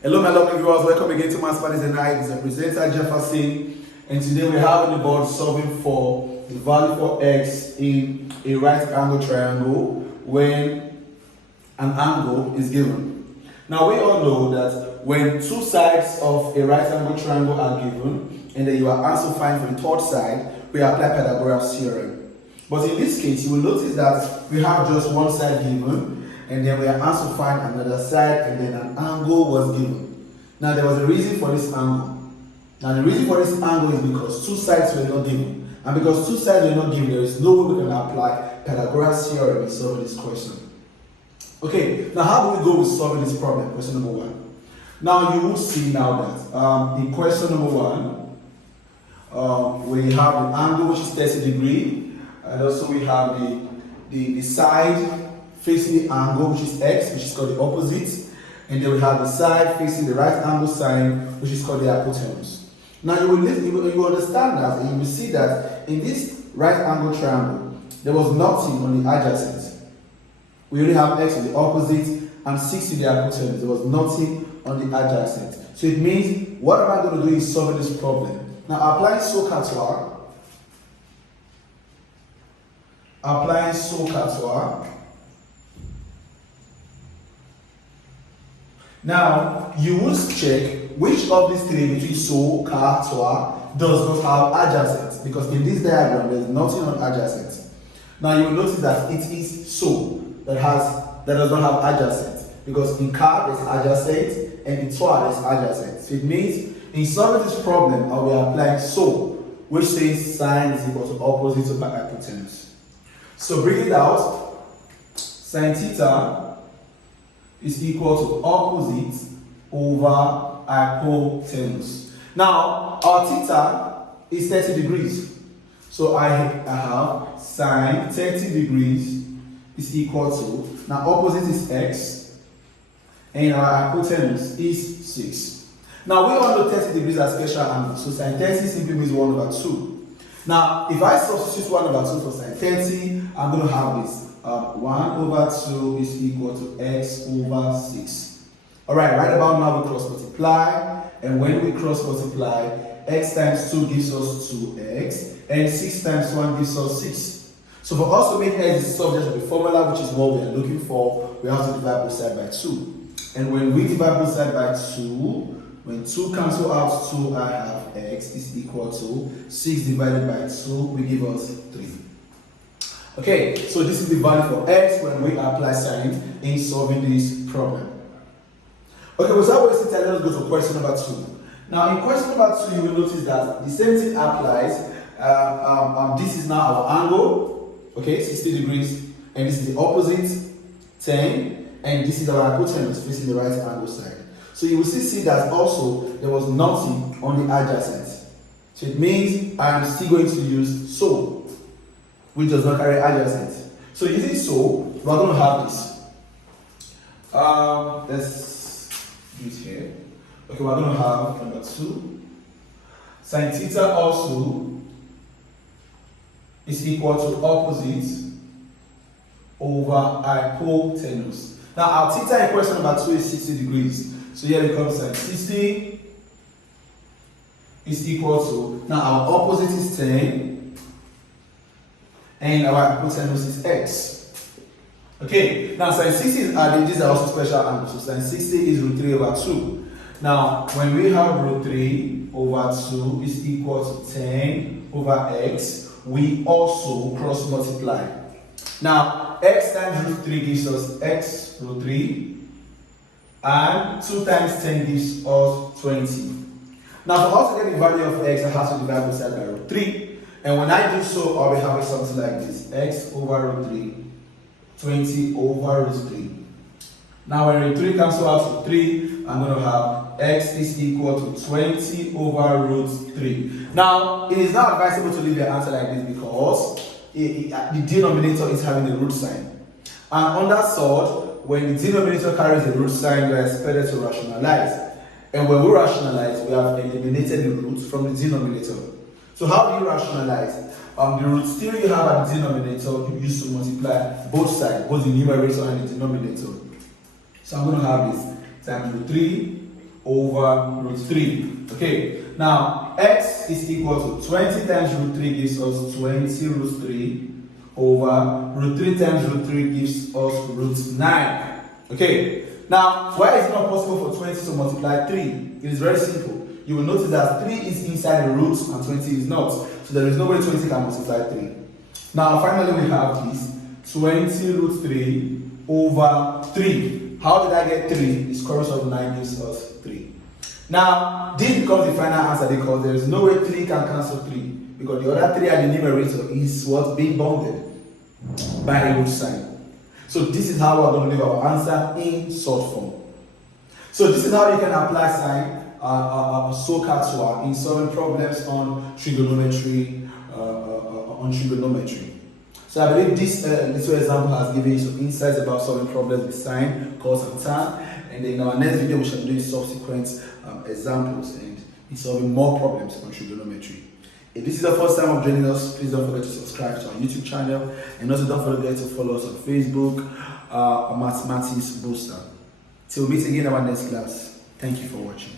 Hello my lovely viewers, welcome again to Maths Parties and I. It's the presenter Jefferson, and today we have on the board solving for the value for x in a right angle triangle when an angle is given. Now we all know that when two sides of a right angle triangle are given and then you are asked to find for the third side, we apply Pythagoras theorem. But in this case, you will notice that we have just one side given and then we are asked to find another side and then an angle was given. Now there was a reason for this angle. Now the reason for this angle is because two sides were not given. And because two sides were not given, there is no way we can apply Pythagoras theorem in solving this question. Okay, now how do we go with solving this problem? Question number one. Now you will see now that in question number one, we have the angle which is 30 degrees, and also we have the side facing the angle which is x, which is called the opposite, and then we have the side facing the right angle sign, which is called the hypotenuse. Now you will understand that, and you will see that in this right angle triangle, there was nothing on the adjacent. We only have x on the opposite and 6 to the hypotenuse. There was nothing on the adjacent. So it means, what am I going to do in solving this problem? Now applying SOH CAH TOA, now you will check which of these three between SOH CAH TOA does not have adjacent, because in this diagram there is nothing on adjacent. Now you will notice that it is SOH that does not have adjacent, because in CAH there is adjacent and in TOA there is adjacent. So it means in solving this problem I will apply SOH, which says sine is equal to opposite over hypotenuse. So bring it out, sine theta is equal to opposite over hypotenuse. Now our theta is 30 degrees. So I have sine 30 degrees is equal to, now opposite is x, and our hypotenuse is 6. Now we all know 30 degrees as special angle, so sine 30 simply means 1 over 2. Now if I substitute 1 over 2 for sine 30, I'm going to have this. 1 over 2 is equal to x over 6. Alright, right about now we cross multiply, and when we cross multiply, x times 2 gives us 2x, and 6 times 1 gives us 6. So for us to make x the subject of the formula, which is what we are looking for, we have to divide both sides by 2. And when we divide both sides by 2, when 2 cancel out 2, I have x is equal to 6 divided by 2 will give us 3. Okay, so this is the value for x when we apply sine in solving this problem. Okay, without wasting time, let's go to question number 2. Now in question number 2, you will notice that the same thing applies. This is now our angle, okay, 60 degrees, and this is the opposite, 10, and this is our hypotenuse facing the right angle side. So you will see that also there was nothing on the adjacent. So it means I am still going to use SOH, which does not carry adjacent. So using SOH, we are going to have this. Let's do it here. Okay, we are going to have number 2. Sin theta also is equal to opposite over hypotenuse. Now our theta in question number 2 is 60 degrees. So here it becomes sin 60 is equal to, now our opposite is 10 and our hypotenuse is x. Okay, now sin 60 is added, these are also special angles. So sin 60 is root 3 over 2. Now when we have root 3 over 2 is equal to 10 over x, we also cross multiply. Now x times root 3 gives us x root 3, and 2 times 10 gives us 20. Now for us to get the value of x, I have to divide both sides by root 3. And when I do so, I'll be having something like this. X over root 3, 20 over root 3. Now when root 3 cancel out to 3, I'm going to have x is equal to 20 over root 3. Now, it is not advisable to leave your answer like this because the denominator is having a root sign. And on that sort, when the denominator carries a root sign, we are expected to rationalize. And when we rationalize, we have eliminated the root from the denominator. So how do you rationalize? The root theory you have at the denominator, you use to multiply both sides, both the numerator and the denominator. So I'm going to have this times root 3 over root 3. Okay, now x is equal to 20 times root 3 gives us 20 root 3 over root 3 times root 3 gives us root 9. Okay, now why is it not possible for 20 to multiply 3? It is very simple. You will notice that 3 is inside the root and 20 is not. So there is no way 20 can multiply 3. Now finally we have this 20 root 3 over 3. How did I get 3? The square root of 9 gives us 3. Now this becomes the final answer because there is no way 3 can cancel 3. Because the other 3 at the numerator is what's being bounded by a root sign. So this is how we're going to leave our answer in short form. So this is how you can apply SOH CAH TOA in solving problems on trigonometry. So I believe this little example has given you some insights about solving problems with sine, cos, and tan. And in our next video, we shall do subsequent examples and be solving more problems on trigonometry. If this is the first time of joining us, please don't forget to subscribe to our YouTube channel, and also don't forget to follow us on Facebook, Mathematics Booster. Till we meet again in our next class. Thank you for watching.